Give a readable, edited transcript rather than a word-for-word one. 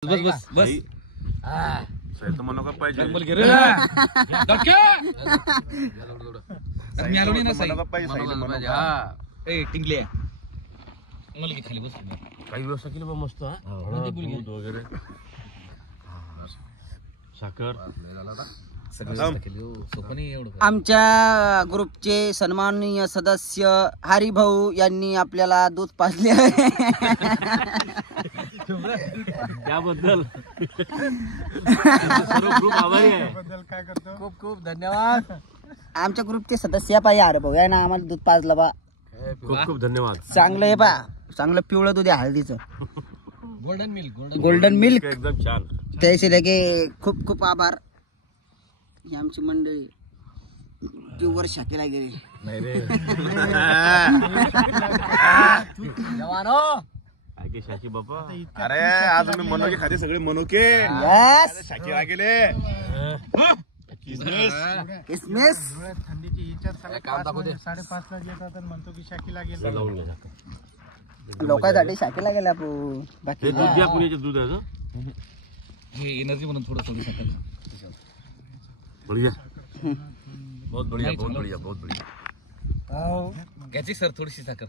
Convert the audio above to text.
बस बस बस सही तो मनो का पाहिजे जंगल घे रे डक्या मी आलो नाही ना मनो का पाहिजे सही तो मनो का ए टिंगले मला की खाली बस काही व्यवस्था केली बा मस्त हा दूध वगैरे साखर आमच्या ग्रुपचे सन्माननीय सदस्य हरिभाऊ यांनी आपल्याला दूध पाजले आहे. त्याबद्दल सर्व ग्रुप आभारी आहे. खूप खूप धन्यवाद. आमच्या ग्रुपचे सदस्य पाहिजे हरिभाऊ यानं आम्हाला दूध पाजलं बा. खूप खूप धन्यवाद. चांगलं आहे बा, चांगलं पिवळं दूध आहे हळदीचं. गोल्डन मिल्क गोल्डन मिल्क एकदम छान. त्याचे लगे खूप खूप आभार. ही आमची मंडळी ती वर शाखेला गेली नाही रे की शाकी बापा. अरे आज मी मनो के खाते सगळे मनो के यस शाकीला गेले किसमिस थंडीची हिच्यात 5:30ला येतात आणि म्हणतो की शाकीला गेला. लावून घ्या. लोकांसाठी शाखेला गेला आपण बाकी हे दूध द्या कुणीचे दूध आहे का? हे एनर्जी म्हणून थोडं थोडं सकाळी बढ़िया बहुत बढ़िया बहुत बढ़िया बहुत बढ़िया. घ्यायची सर थोडीशी साखर.